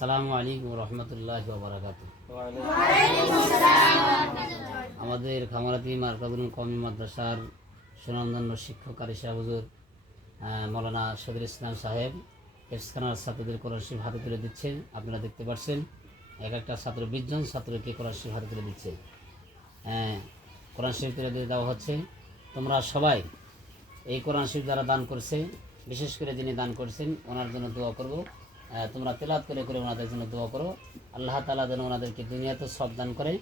আসসালামু আলাইকুম রহমতুল্লাহি ওয়া বারাকাতুহু। আমাদের খামারাতি মার্কাজুল কওমি মাদ্রাসার সুনামধন্য শিক্ষক কারিশা হুজুর মৌলানা শফিউল ইসলাম সাহেব হেফজখানার ছাত্রদের কোরআন শরীফ হাতে তুলে দিচ্ছেন। আপনারা দেখতে পাচ্ছেন এক একটা ছাত্র 20 জন ছাত্রকে কোরআন শরীফ হাতে তুলে দিচ্ছে। কোরআন শরীফ তুলে দিয়ে দেওয়া হচ্ছে। তোমরা সবাই এই কোরআন শরীফ যারা দান করছে, বিশেষ করে যিনি দান করছেন ওনার জন্য দোয়া করব। তোমরা তেলাওয়াত করে করে ওনাদের জন্য দোয়া করো। আল্লাহ তাআলা যেন ওনাদেরকে দুনিয়াতে সব দান করে,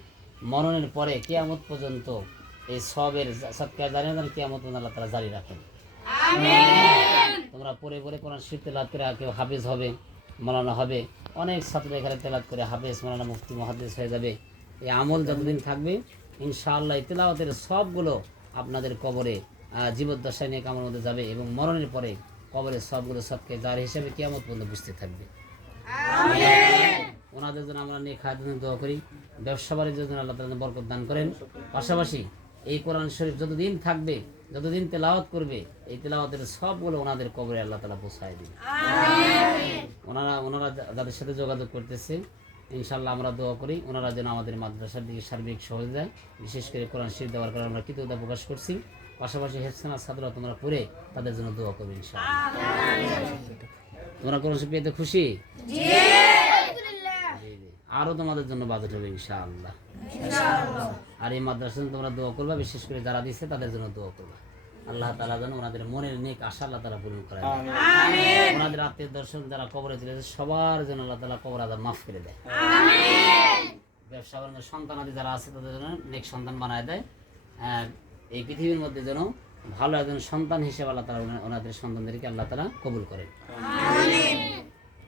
মরণের পরে কিয়ামত পর্যন্ত এই সবের সদকা জারিয়া যেন কিয়ামত পর্যন্ত আল্লাহ তাআলা জারি রাখেন। আমিন। তোমরা পরে পরে কোরআন শরীফ তেলাওয়াত করে কেউ হাফেজ হবে, মাওলানা হবে। অনেক ছাত্র এখানে তেলাওয়াত করে হাফেজ, মাওলানা, মুফতি, মুহাদ্দিস হয়ে যাবে। এই আমল যতদিন থাকবে ইনশাআল্লাহ এই তেলাওয়াতের সবগুলো আপনাদের কবরে জীবদ্দশায় নিয়ে কামড়ের মধ্যে যাবে এবং মরণের পরে কবরের সবগুলো সবকে যার হিসেবে কিয়ামত পর্যন্ত বুঝতে থাকবে। ওনাদের জন্য আমরা নিয়ে খাওয়ার জন্য দোয়া করি। ব্যবসা বাণিজ্যের জন্য আল্লাহ তাআলা বরকত দান করেন। পাশাপাশি এই কোরআন শরীফ যতদিন থাকবে, যতদিন তেলাওয়াত করবে, এই তেলাওয়াতের সবগুলো ওনাদের কবরে আল্লাহ তাআলা পৌঁছায় দিন। ওনারা যাদের সাথে যোগাযোগ করতেছে ইনশাআল্লাহ আমরা দোয়া করি ওনারা যেন আমাদের মাদ্রাসার দিকে সার্বিক সহযোগিতা, বিশেষ করে কোরআন শরীফ দেওয়ার কারণে আমরা কৃতজ্ঞতা প্রকাশ করছি। পাশাপাশি হেফজখানার ছাত্ররা তোমরা পড়ে তাদের জন্য দোয়া করবে ইনশাআল্লাহ। তোমরা কোরআন শরীফ পেতে খুশি? আরো তোমাদের জন্য বাজেট হবে ইনশাআল্লাহ। আর এই মাদ্রাসার জন্য তোমরা দোয়া করবা, বিশেষ করে যারা দিচ্ছে তাদের জন্য দোয়া করবা। আল্লাহ তাআলা যেন ওনাদের মনের নেক আশা আল্লাহ তাআলা পূরণ করে। আমিন। ওনাদের আত্মীয় দর্শক যারা কবরে চলে গেছে সবার জন্য আল্লাহ তাআলা কবর আযাব মাফ করে দেয়। আমিন। ব্যবসা বাণিজ্য সন্তানাদি যারা আছে তাদের জন্য নেক সন্তান বানায় দেয়। এই পৃথিবীর মধ্যে যেন ভালো একজন সন্তান হিসেবে আল্লাহ তাআলা ওনাদের সন্তানদেরকে আল্লাহ তাআলা কবুল করেন।